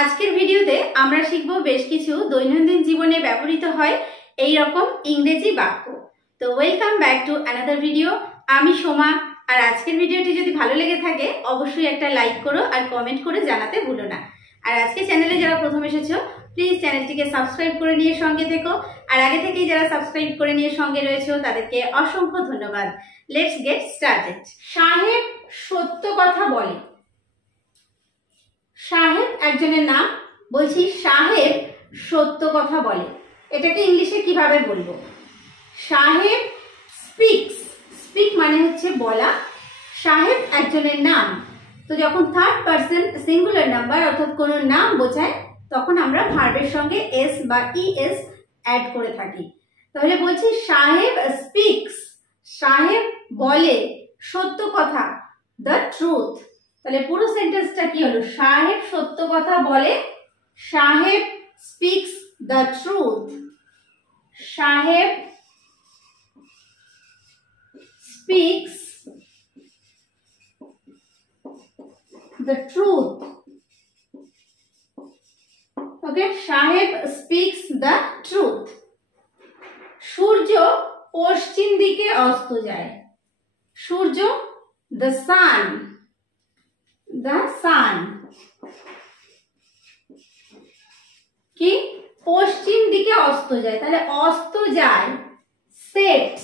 আজকের ভিডিওতে আমরা শিখব বেশ কিছু দৈনন্দিন জীবনে ব্যবহৃত হয় এই রকম ইংরেজি বাক্য। তো welcome back to another video. আমি সোমা। আর আজকের ভিডিওটি যদি ভালো লেগে থাকে অবশ্যই একটা লাইক করো আর কমেন্ট করে জানাতে ভুলো না। আর আজকে চ্যানেলে যারা প্রথম এসেছো প্লিজ চ্যানেলটিকে সাবস্ক্রাইব করে নিয়ে সঙ্গে থেকো। আর আগে থেকেই যারা সাবস্ক্রাইব করে নিয়ে সঙ্গে রয়েছো তাদেরকে অসংখ্য ধন্যবাদ। Let's get started. সাহেব সত্য কথা বলে। সাহেব একজনের নাম, বলছি সাহেব সত্য কথা বলে। এটাকে ইংলিশে কিভাবে বলবো? সাহেব স্পিক্স। স্পিক মানে হচ্ছে বলা। সাহেব একজনের নাম, তো যখন থার্ড পারসন সিঙ্গুলার নাম্বার অর্থাৎ কোনো নাম বোঝায় তখন আমরা ভার্বের সঙ্গে এস বা ইএস অ্যাড করে থাকি। তাহলে বলছি সাহেব স্পিক্স, সাহেব বলে সত্য কথা, দ্য ট্রুথ। তাহলে পুরো সেন্টেন্সটা কি হলো? সাহেব সত্য কথা বলে, সাহেব স্পিক্স দ্য ট্রুথ। সাহেব speaks the truth. Okay, Saheb speaks the truth. সূর্য পশ্চিম দিকে অস্ত যায়। সূর্য the sun, the sun কি পশ্চিম দিকে অস্ত যায়, তাহলে অস্ত যায় sets।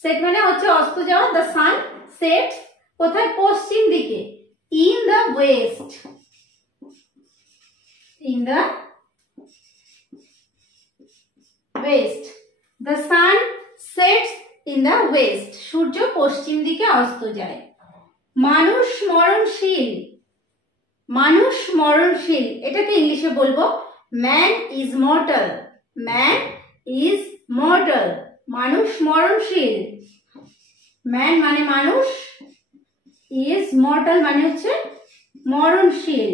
সেট মানে হচ্ছে অস্ত যাওয়া। the sun sets কোথায়? পশ্চিম দিকে, in the west, in the west, the sun sets in the west। সূর্য পশ্চিম দিকে অস্ত যায়। মানুষ মরণশীল। মানুষ মরণশীল, এটাকে ইংলিশে বলবো man is mortal. Man is mortal, মানুষ মরণশীল। ম্যান মানে মানুষ, is mortal মানে হচ্ছে মরণশীল।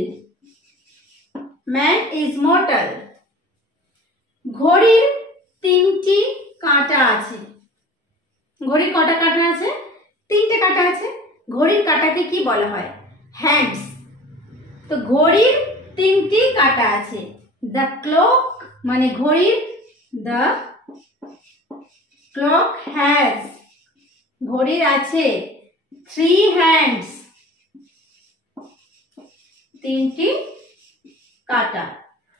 Man is mortal. ঘড়ির তিনটি কাঁটা আছে। ঘড়ির কটা কাঁটা আছে? তিনটে কাঁটা আছে। ঘড়ির কাঁটাকে কি বলা হয়? হ্যান্ডস। তো ঘড়ির তিনটি কাঁটা আছে। দ্য ক্লক মানে ঘড়ির, দ্য ক্লক হ্যাজ, ঘড়ির আছে three hands, তিনটি কাঁটা।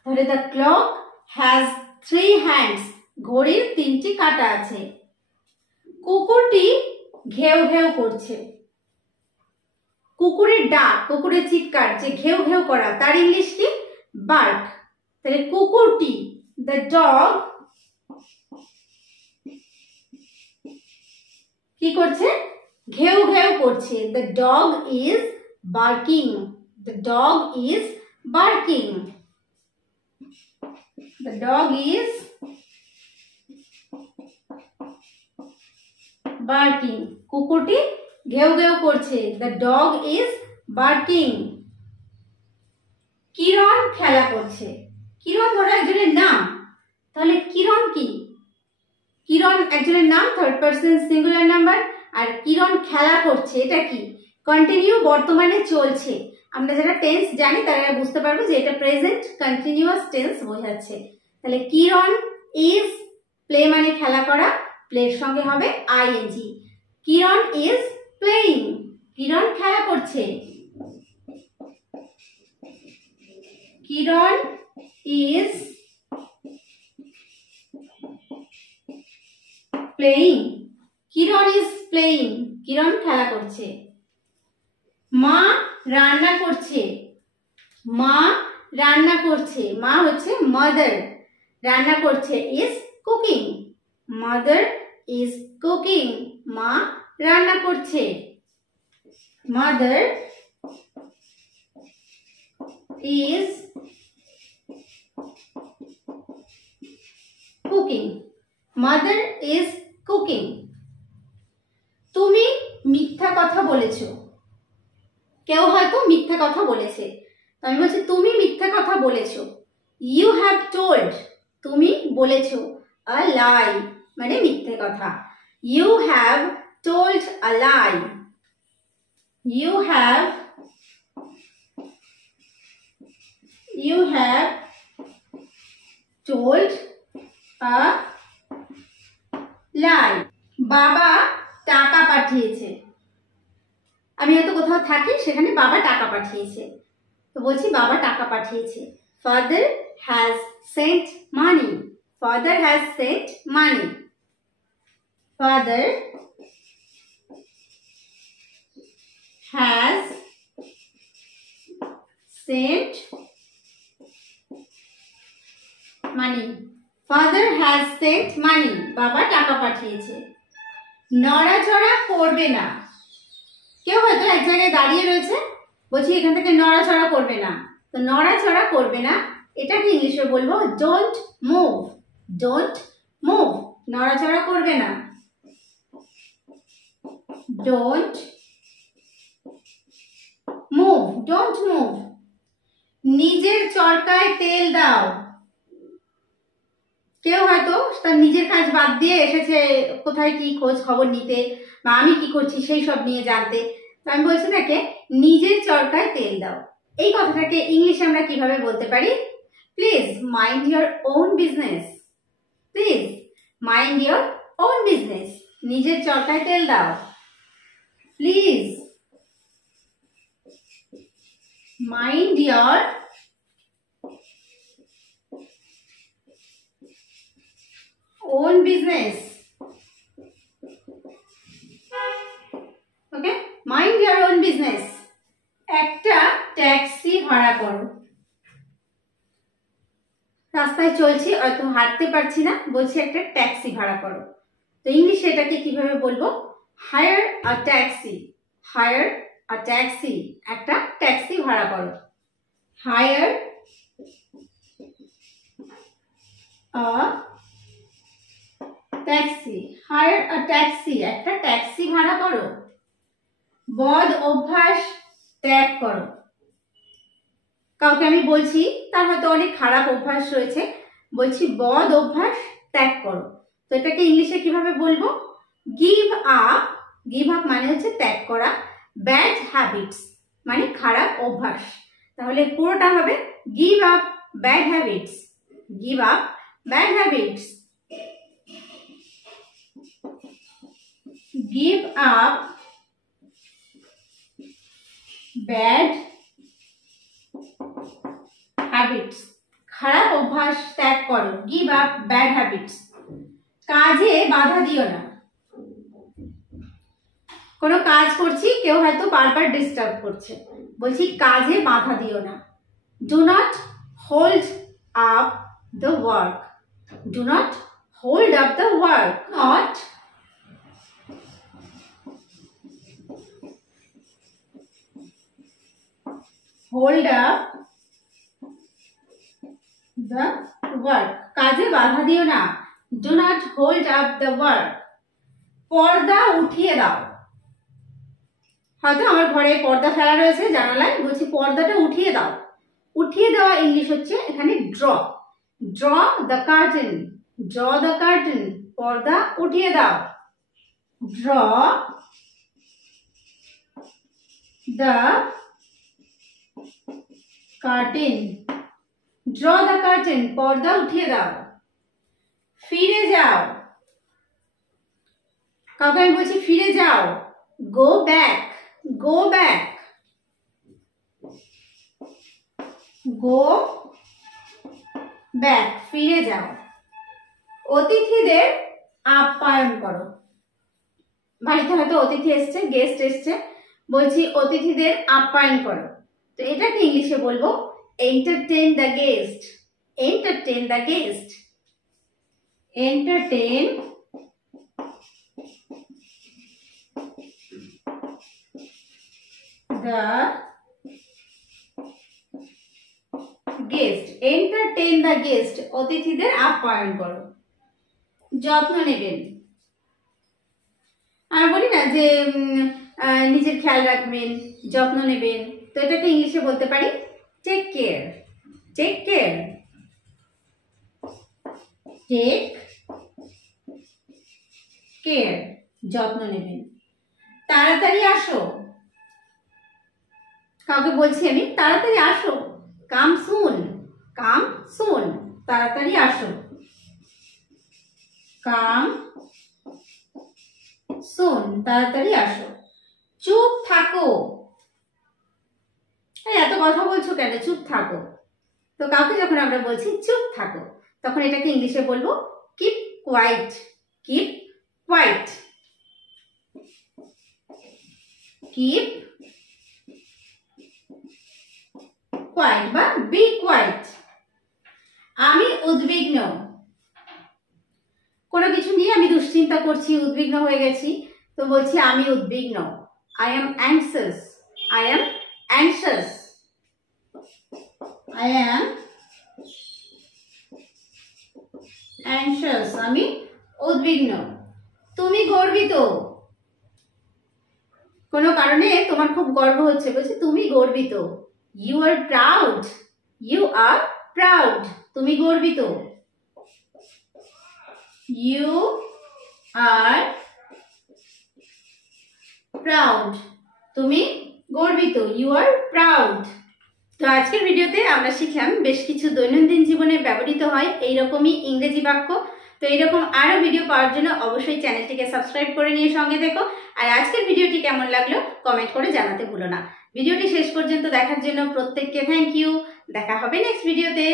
তাহলে the clock has three hands, ঘড়ির তিনটি কাঁটা আছে। কুকুরটি ঘেউ ঘেউ করছে। কুকুরের ডাক, কুকুরের চিৎকার, যে ঘেউ ঘেউ করা, তার ইংলিশ কি? বার্ক। তাহলে কুকুরটি the dog কি করছে? ঘেউ ঘেউ করছে। the dog is barking, the dog is barking, the dog is barking। কুকুরটি ঘেউ ঘেউ করছে, the dog is barking। কিরণ খেলা করছে। কিরণ ধরো একজনের নাম, তাহলে কিরণ কি? কিরণ একজনের নাম, থার্ড পারসন সিঙ্গুলার নাম্বার। আর কিরণ খেলা করছে, এটা কি? কন্টিনিউ, বর্তমানে চলছে। আমরা যারা টেন্স জানি তারা বুঝতে পারবো যে এটা প্রেজেন্ট কন্টিনিউয়াস টেন্স বোঝাচ্ছে। তাহলে কিরণ ইজ, প্লে মানে খেলা করা, প্লের সঙ্গে হবে ING. Kiran is playing, Kiran খেলা করছে। Kiran is playing, Kiran is playing, Kiran খেলা করছে। মা রান্না করছে। মা রান্না করছে, মা হচ্ছে মাদার, রান্না করছে is cooking, mother is cooking, মা রান্না করছে। Mother is cooking, mother is cooking. তুমি মিথ্যা কথা বলেছো। কেউ হয়তো মিথ্যা কথা বলেছে, তো আমি বলছি তুমি মিথ্যা কথা বলেছো। ইউ হ্যাভ টোল্ড, তুমি বলেছো। আ লাই মানে মিথ্যে কথা। You have told a lie, you have you have told a lie. বাবা টাকা পাঠিয়েছে। আমি হয়তো কোথাও থাকি, সেখানে বাবা টাকা পাঠিয়েছে, তো বলছি বাবা টাকা পাঠিয়েছে। Father has sent money. Father has sent money. Father has sent money. Father has sent money. বাবা টাকা পাঠিয়েছে। নড়াচড়া করবে না। কেউ হয়তো এক জায়গায় দাঁড়িয়ে রয়েছে, বলছি এখান থেকে নড়াচড়া করবে না, তো নড়াচড়া করবে না এটাকে ইংলিশে বলবো ডোন্ট মুভ। ডোন্ট মুভ, নড়াচড়া করবে না। Don't move, don't move. নিজের চরকায় তেল দাও। কেউ হয়তো তার নিজের কাজ বাদ দিয়ে এসেছে কোথায় কি খোঁজ খবর নিতে, বা আমি কি করছি সেই সব নিয়ে জানতে, তো আমি বলছি তাকে নিজের চরকায় তেল দাও। এই কথাটাকে ইংলিশে আমরা কিভাবে বলতে পারি? Please mind your own business. Please mind your own business. নিজের চরকায় তেল দাও। Please mind your own business. Okay, mind your own business. একটা ট্যাক্সি ভাড়া করো। রাস্তায় চলছি, হয়তো হাঁটতে পারছি না, বলছি একটা ট্যাক্সি ভাড়া করো। তো ইংলিশে এটাকে কিভাবে বলবো? Hire a taxi. Hire a taxi, একটা ট্যাক্সি ভাড়া করো। Hire a taxi. Hire a taxi, একটা ট্যাক্সি ভাড়া করো। বদ অভ্যাস ত্যাগ করো। কাউকে আমি বলছি তার হয়তো অনেক খারাপ অভ্যাস রয়েছে, বলছি বদ অভ্যাস ত্যাগ করো। তো এটাকে ইংলিশে কিভাবে বলবো? Give up. গিভ আপ মানে হচ্ছে ত্যাগ করা। ব্যাড হ্যাবিটস মানে খারাপ অভ্যাস। তাহলে পুরোটা হবে give up bad habits. Give up bad habits. Give up bad habits. খারাপ অভ্যাস ত্যাগ করো। Give up bad habits. কাজে বাধা দিও না। কোনো কাজ করছি, কেউ হয়তো বারবার ডিস্টার্ব করছে, বলছি কাজে বাধা দিও না। Do not hold up the work. Do not hold up the work. Not hold up the work. কাজে বাধা দিও না। Do not hold up the work. পর্দা উঠিয়ে দাও। হয়তো আমার ঘরে পর্দা ফেলা রয়েছে জানালায়, বলছি পর্দাটা উঠিয়ে দাও। উঠিয়ে দেওয়া ইংলিশ হচ্ছে এখানে draw. Draw the curtain. Draw the curtain, পর্দা উঠিয়ে দাও। Draw the curtain. Draw the curtain, পর্দা উঠিয়ে দাও। ফিরে যাও। কাউকে আমি বলছি ফিরে যাও। Go back. Go back. Go back, ফিরে যাও। অতিথিদের আপ্যায়ন করো। বাড়িতে হয়তো অতিথি এসছে, গেস্ট এসছে, বলছি অতিথিদের আপ্যায়ন করো। তো এটাকে ইংলিশে বলবো entertain the guest. Entertain the guest. Entertain the guest. Entertain the guest. অতিথিদের আপ্যায়ন করো। যত্ন নেবেন। আমি বলি না যে নিজের খেয়াল রাখবেন, যত্ন নেবেন, তো এটাকে ইংলিশে বলতে পারি take care. Take care. Take care, যত্ন নেবেন। তাড়াতাড়ি আসো। কাউকে বলছি আমি তাড়াতাড়ি আসো। কাম সুন। কাম সুন, তাড়াতাড়ি আসো। কাম সুন, তাড়াতাড়ি আসো। চুপ থাকো, এত কথা বলছো কেন, চুপ থাকো। তো কাউকে যখন আমরা বলছি চুপ থাকো, তখন এটাকে ইংলিশে বলবো keep quiet. Keep quiet, keep quiet বা বি কোয়াইট। আমি উদ্বিগ্ন, কোনো কিছু নিয়ে আমি দুশ্চিন্তা করছি, উদ্বিগ্ন হয়ে গেছি, তো বলছি আমি উদ্বিগ্ন। I am anxious, I am anxious, I am anxious, আমি উদ্বিগ্ন। তুমি গর্বিত, কোনো কারণে তোমার খুব গর্ব হচ্ছে, বলছি তুমি গর্বিত। You are proud, you are proud, তুমি গর্বিত। ইউ আর প্রাউড, তুমি গর্বিত, ইউ আর প্রাউড। তো আজকের ভিডিওতে আমরা শিখলাম বেশ কিছু দৈনন্দিন জীবনে ব্যবহৃত হয় এইরকমই ইংরেজি বাক্য। তো এইরকম আরো ভিডিও পাওয়ার জন্য অবশ্যই চ্যানেলটিকে সাবস্ক্রাইব করে নিয়ে সঙ্গে দেখো। আর আজকের ভিডিওটি কেমন লাগলো কমেন্ট করে জানাতে ভুলো না। ভিডিওটি শেষ পর্যন্ত দেখার জন্য প্রত্যেককে থ্যাংক ইউ। দেখা হবে নেক্সট ভিডিওতে।